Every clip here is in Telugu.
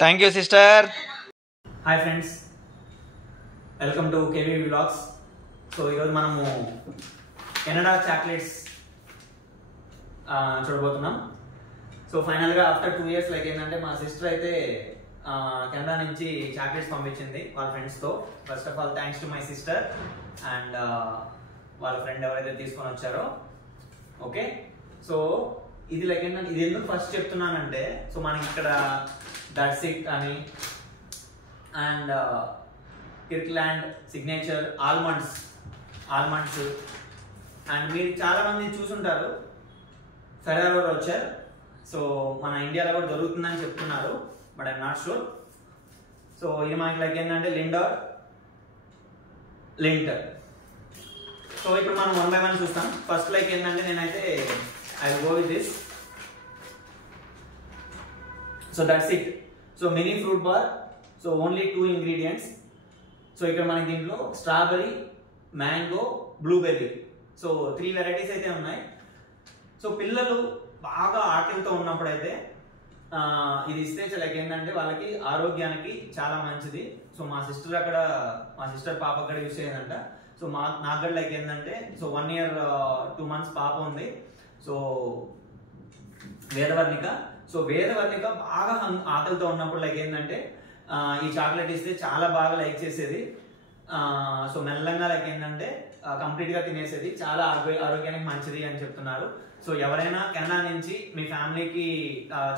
Thank you sister. Hi friends, welcome to KV vlogs. So ఈరోజు మనము కెనడా చాక్లెట్స్ చూడబోతున్నాం. సో ఫైనల్గా ఆఫ్టర్ 2 years లైక్ ఏంటంటే మా సిస్టర్ అయితే కెనడా నుంచి చాక్లెట్స్ పంపించింది వాళ్ళ ఫ్రెండ్స్తో. First of all thanks to my sister and వాళ్ళ ఫ్రెండ్ ఎవరైతే తీసుకొని వచ్చారో. ఓకే, సో ఇది లైక్ ఏంటంటే ఇది ఎందుకు ఫస్ట్ చెప్తున్నానంటే, సో మనకి ఇక్కడ దట్సిక్ అని అండ్ కిర్క్లాండ్ సిగ్నేచర్ ఆల్మండ్స్ అండ్ మీరు చాలా మంది చూసుంటారు ఫెరారో రోచర్. సో మన ఇండియాలో కూడా దొరుకుతుందని చెప్తున్నారు, but I'm not sure. So ఇది మనకి లైక్ ఏంటంటే లింటర్. సో ఇప్పుడు మనం 1 by 1 చూస్తాం. ఫస్ట్ లైక్ ఏంటంటే నేనైతే I will go with this. So that's it. So mini fruit bar. So only 2 ingredients. So ఇక్కడ మనకి దీంట్లో strawberry, mango, blueberry, so 3 varieties అయితే ఉన్నాయి. సో పిల్లలు బాగా ఆకలితో ఉన్నప్పుడు అయితే ఇది ఇస్తే లైక్ ఏంటంటే వాళ్ళకి ఆరోగ్యానికి చాలా మంచిది. సో మా సిస్టర్ పాప కూడా యూస్ అయ్యేదంట. సో నాకు కూడా లైక్ ఏంటంటే, సో 1 year 2 months పాప ఉంది. సో వేదవర్ణిక బాగా ఆకలితో ఉన్నప్పుడు లైక్ ఏంటంటే ఈ చాక్లెట్ ఇస్తే చాలా బాగా లైక్ చేసేది. సో మెల్లంగా లైక్ ఏంటంటే కంప్లీట్గా తినేసేది. చాలా ఆరోగ్యానికి మంచిది అని చెప్తున్నారు. సో ఎవరైనా కెనడా నుంచి మీ ఫ్యామిలీకి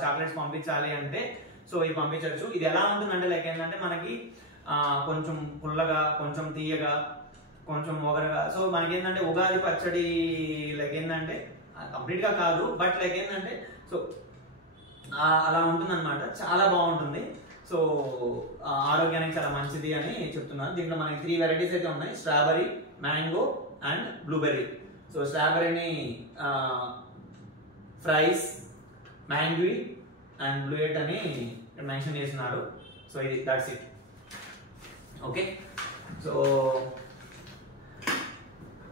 చాక్లెట్స్ పంపించాలి అంటే సో ఇది పంపించవచ్చు. ఇది ఎలా ఉంటుందంటే లైక్ ఏంటంటే మనకి కొంచెం పుల్లగా, కొంచెం తీయగా, కొంచెం ఒగరగా. సో మనకి ఏంటంటే ఉగాది పచ్చడి లైక్ ఏంటంటే కంప్లీట్గా కాదు, బట్ లైక్ ఏంటంటే సో అలా ఉంటుంది అనమాట. చాలా బాగుంటుంది. సో ఆరోగ్యానికి చాలా మంచిది అని చెప్తున్నారు. దీంట్లో మనకి 3 varieties అయితే ఉన్నాయి: strawberry, mango and blueberry. So స్ట్రాబెర్రీని ఫ్రైస్, మ్యాంగో అండ్ బ్లూయెట్ అని మెన్షన్ చేస్తున్నారు. సో ఇది that's it. Okay, so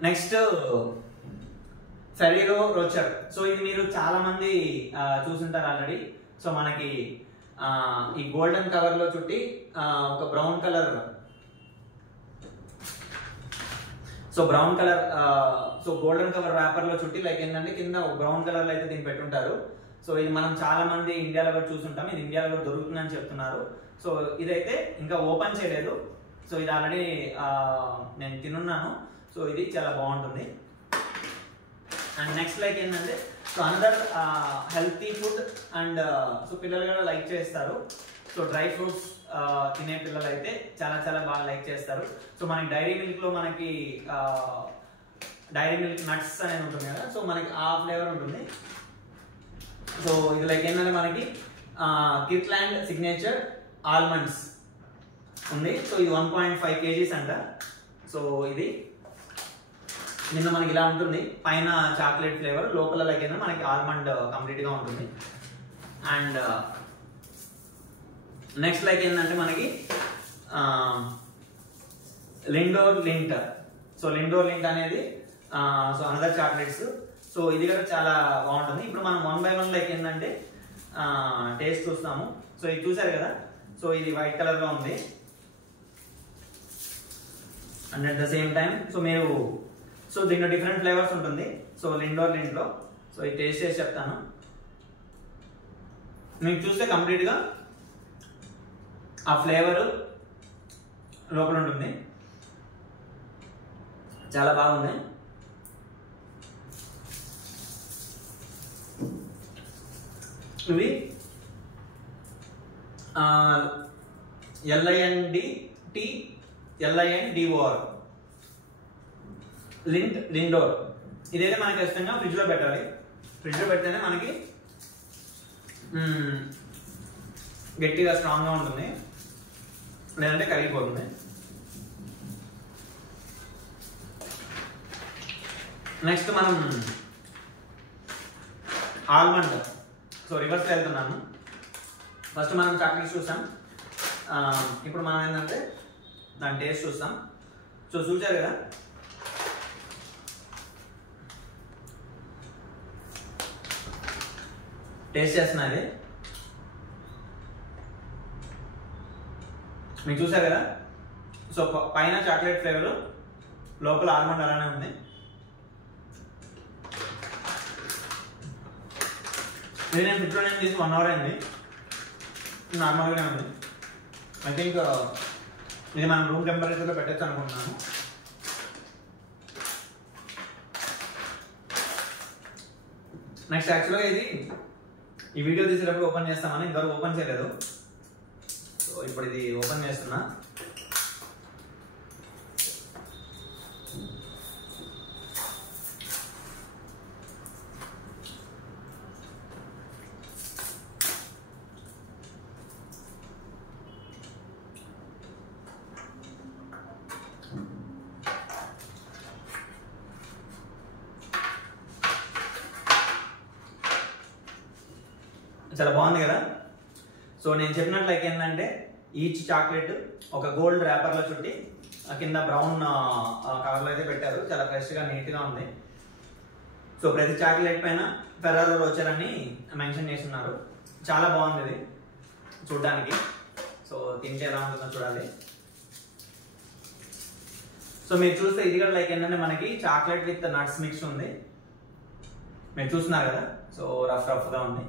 next Ferrero Rocher. సో ఇది మీరు చాలా మంది చూసుంటారు ఆల్రెడీ. సో మనకి ఈ గోల్డెన్ కవర్ లో చుట్టి ఒక brown colour so golden cover wrapper లో చుట్టి లైక్ ఏంటంటే కింద బ్రౌన్ కలర్ లో అయితే దీన్ని పెట్టుంటారు. సో ఇది మనం చాలా మంది ఇండియాలో కూడా చూసుంటాం. ఇది ఇండియాలో కూడా దొరుకుతుందని చెప్తున్నారు. సో ఇదైతే ఇంకా ఓపెన్ చేయలేదు. సో ఇది ఆల్రెడీ నేను తినున్నాను. సో ఇది చాలా బాగుంటుంది. అండ్ నెక్స్ట్ లైక్ ఏంటంటే so another healthy food and so పిల్లలు కూడా లైక్ చేస్తారు. సో డ్రై ఫ్రూట్స్ తినే పిల్లలు అయితే చాలా చాలా బాగా లైక్ చేస్తారు. సో మనకి డైరీ మిల్క్లో మనకి డైరీ మిల్క్ నట్స్ అనేది ఉంటుంది కదా. సో మనకి ఆ ఫ్లేవర్ ఉంటుంది. సో ఇది లైక్ ఏంటంటే మనకి కిర్క్లాండ్ సిగ్నేచర్ ఆల్మండ్స్ ఉంది. సో ఇది 1.5 kgs అంట. సో ఇది నిన్న మనకి ఇలా ఉంటుంది. పైన చాక్లెట్ ఫ్లేవర్, లోపల లైక్ ఏంటంటే మనకి ఆల్మండ్ కంప్లీట్ గా ఉంటుంది. అండ్ నెక్స్ట్ లైక్ ఏంటంటే మనకి లిండోర్ లింట్. సో లిండోర్ లింట్ అనేది సో అనదర్ చాక్లెట్స్. సో ఇది కూడా చాలా బాగుంటుంది. ఇప్పుడు మనం 1 by 1 లైక్ ఏంటంటే టేస్ట్ చూస్తాము. సో ఇది చూసారు కదా. సో ఇది వైట్ కలర్ లో ఉంది. And at the same time so మీరు సో దీంట్లో డిఫరెంట్ ఫ్లేవర్స్ ఉంటుంది. సో లిండోర్ లింట్లో సో ఇది టేస్ట్ చేసి చెప్తాను. మీకు చూస్తే కంప్లీట్గా ఆ ఫ్లేవర్ లోపల ఉంటుంది. చాలా బాగుంది. ఇవి LINDOR లిండోర్. ఇదైతే మనకి ఖచ్చితంగా ఫ్రిడ్జ్ లో పెట్టాలి. ఫ్రిడ్జ్ లో పెడితేనే మనకి గట్టిగా స్ట్రాంగ్ గా ఉంటుంది, లేదంటే కరిగిపోతుంది. నెక్స్ట్ మనం ఆల్మండ్. సో రివర్స్ వెళ్తున్నాను. ఫస్ట్ మనం చాక్లెట్స్ చూసాం. ఇప్పుడు మనం ఏంటంటే దాని టేస్ట్ చూస్తాం. సో చూసారు కదా. టేస్ట్ చేస్తున్నది. మీరు చూసారు కదా. సో పైన చాక్లెట్ ఫ్లేవర్, లోపల ఆల్మండ్ అలానే ఉంది. ఇది నేను ఫ్రిడ్జ్లో నేను తీసి 1 అవర్ అయింది, నార్మల్గానే ఉంది. ఐ థింక్ ఇది మనం రూమ్ టెంపరేచర్లో పెట్టచ్చు అనుకుంటున్నాను. నెక్స్ట్ యాక్చువల్గా ఇది ఈ వీడియో తీసేటప్పుడు ఓపెన్ చేస్తామని ఇంతవరకు ఓపెన్ చేయలేదు. సో ఇప్పుడు ఇది ఓపెన్ చేస్తున్నా. చాలా బాగుంది కదా. సో నేను చెప్పినట్లు లైక్ ఏంటంటే ఈచ్ చాక్లెట్ ఒక గోల్డ్ ర్యాపర్లో చుట్టి కింద బ్రౌన్ కవర్లో అయితే పెట్టారు. చాలా ఫ్రెష్గా నీట్గా ఉంది. సో ప్రతి చాక్లెట్ పైన ఫెర్రారో రోచర్ అని మెన్షన్ చేస్తున్నారు. చాలా బాగుంది ఇది చూడడానికి. సో తింటే ఎలా ఉంటుందో చూడాలి. సో మీరు చూస్తే ఇది కూడా లైక్ ఏంటంటే మనకి చాక్లెట్ విత్ నట్స్ మిక్స్ ఉంది. మీరు చూస్తున్నారు కదా. సో రఫ్గా ఉంది.